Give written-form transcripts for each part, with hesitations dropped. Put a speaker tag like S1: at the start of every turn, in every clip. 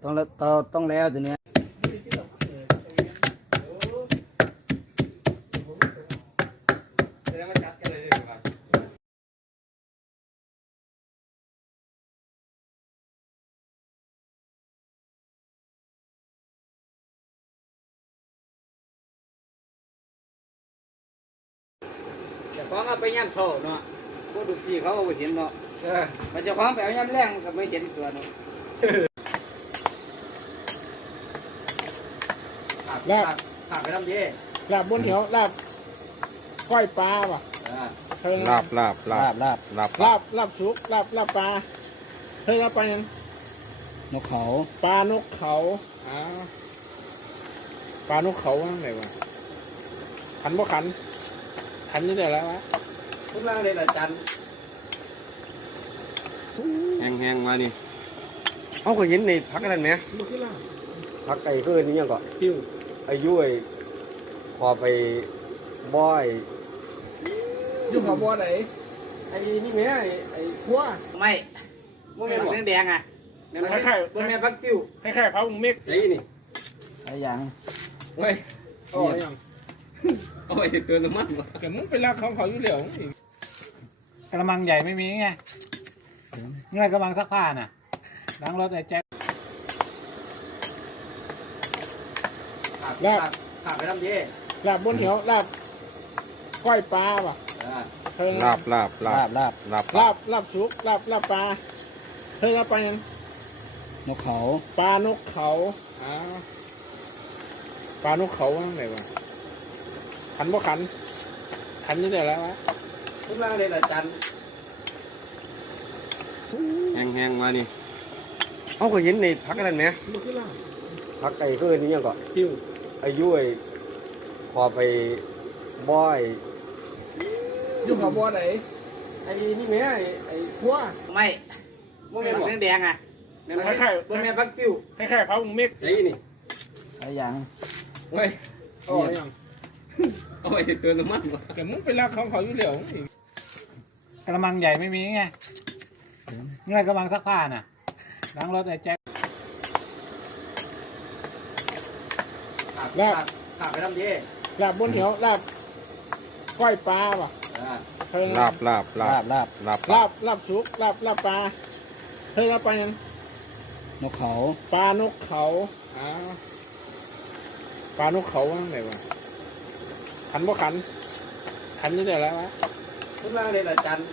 S1: ต้องแล้วตัวเนี้ยจะคล้องเอาไปย่ำโซ่เนาะพวกดูพี่เขาเอาไปเห็นเนาะมันจะคล้องไปเอาย่ำแรงก็ไม่เห็นตัวเนาะลาบขาไปทำเย่ลาบบนเหวลาบก้อยปลาป่ะลาบสุกลาบปลาเฮ้ยลาบปลายังนกเขาปลานกเขาปลานกเขาว่าไงวะขันบ่ขันนี่ได้แล้ววะทุกร่างเลยละจัน
S2: แห้งมานี่เขาก็เห็นในพักนั้นไหมพักไก่เพื่อนนี่ยังก่อนอายุพอไปบ่อย
S1: ยุ่งกับบ่อไหน
S2: ไอ้นี่แม่ไอ้
S1: ขั้วไม่เรื่องแดงอ่ะคล้ายๆเป็นแม่พักติ้วคล้ายๆพระองค์เมฆ
S2: ไอ้นี่
S1: ไอ้ยัง
S2: เว้ยโอ้ยังโอ้ยตัวน้ำมันวะ
S1: แกมึงไปรักเขาอยู่เหลียวกระมังใหญ่ไม่มีไงเงื่อนกระมังซักผ้าน่ะล้างรถไอ้แจ็ค
S2: ขาไปทำเย่
S1: ลาบบนเหวลาบก้อยปลาป่ะ
S2: ลา
S1: บสุกลาบปลาเฮ้ยลาบปลายังนกเขาปลานกเขาปลานกเขาว่าไงวะขันบ่ขันนี่ได้แล้ววะ
S2: ทุกร่างเลยละจันแห้งมานี่เขาก็เห็นในพักนั้นไหมพักไก่เพื่อนนี่ยังก่อนอายุพอไปบ่อย
S1: ยุ่งกับบ่อไหน
S2: ไอ้นี่แม่ไอ้
S1: ขั้วไม่เรื่องแดงอ่ะคล้ายๆเป็นแม่พักติ้วคล้ายๆพระองค์เมฆ
S2: ไอ้นี่
S1: ไอ้ยัง
S2: เว้ยโอ้ยังโอ้ยตัวน้ำมันวะ
S1: แกมึงไปรักเขาอยู่เหลียวกระมังใหญ่ไม่มีไงเงื่อนกระมังซักผ้าน่ะล้างรถไอ้แจ็ค
S2: ขาไปทำเย่
S1: ลาบบนเหวลาบก้อยปลาป่ะ
S2: ลา
S1: บสุกลาบปลาเฮ้ยลาบปลายังนกเขาปลานกเขาปลานกเขาว่าไงวะขันบ่ขันนี่ได้แล้ววะ
S2: ทุกร่างเลยละจัน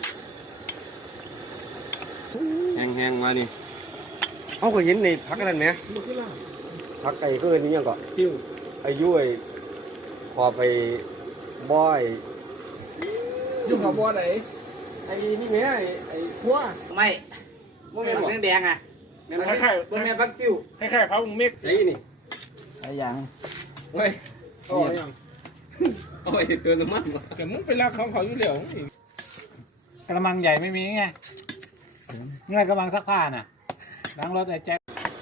S2: แห้งมานี่เขาก็เห็นในพักนั้นไหมพักไก่เพื่อนนี่ยังก่อนอายุพอไปบ่อย
S1: ยุ่งกับบ่อไหน
S2: ไอ้นี่แม่ไอ้
S1: ขั้วไม่เรื่องแดงอ่ะคล้ายๆเป็นแม่พักติ้วคล้ายๆพระองค์เมฆ
S2: ไอ้นี่
S1: ไอ้ยัง
S2: เว้ยโอ้ยังโอ้ยตัวน้ำมันวะ
S1: แกมึงไปรักเขาอยู่เหลียวกระมังใหญ่ไม่มีไงเงื่อนกระมังซักผ้าน่ะล้างรถไอ้แจ็ค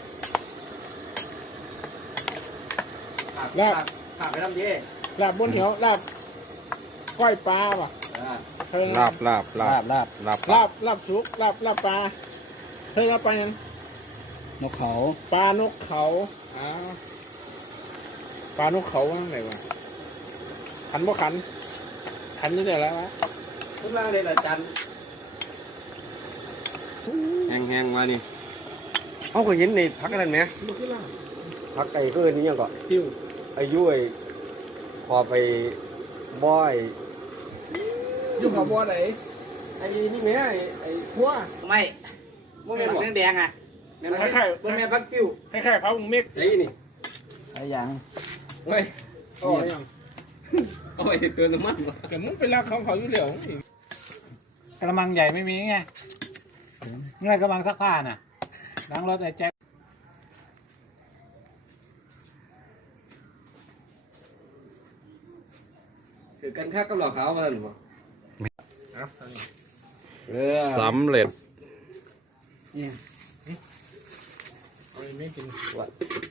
S2: ขาไปทำเย่
S1: ลาบบนเหวลาบก้อยปลาป่ะ
S2: ลา
S1: บสุกลาบปลาเฮ้ยลาบปลายังนกเขาปลานกเขาปลานกเขาว่าไงวะขันบ่ขันนี่ได้แล้ววะ
S2: ทุกร่างเลยละจันแห้งมานี่เขาก็เห็นในพักนั้นไหมพักไก่เพื่อนนี่ยังก่อนอายุพอไปบ่อย
S1: ยุ่งกับบ่อไหน
S2: ไอ้นี่แม่ไอ้
S1: ขั้วไม่เรื่องแดงอ่ะคล้ายๆเป็นแม่พักติ้วคล้ายๆพระองค์เมฆ
S2: ไอ้นี่
S1: ไอ้ยัง
S2: เว้ยโอ้ยังโอ้ยตัวน้ำมันวะ
S1: แกมึงไปรักเขาอยู่เหลียวกระมังใหญ่ไม่มีไงเงื่อนกระมังซักผ้าน่ะล้างรถไอ้แจ็ค
S2: คือกันค่ากับหลอกเขามาหรือเปล่า
S3: สำเร็จ
S1: ไม่กิน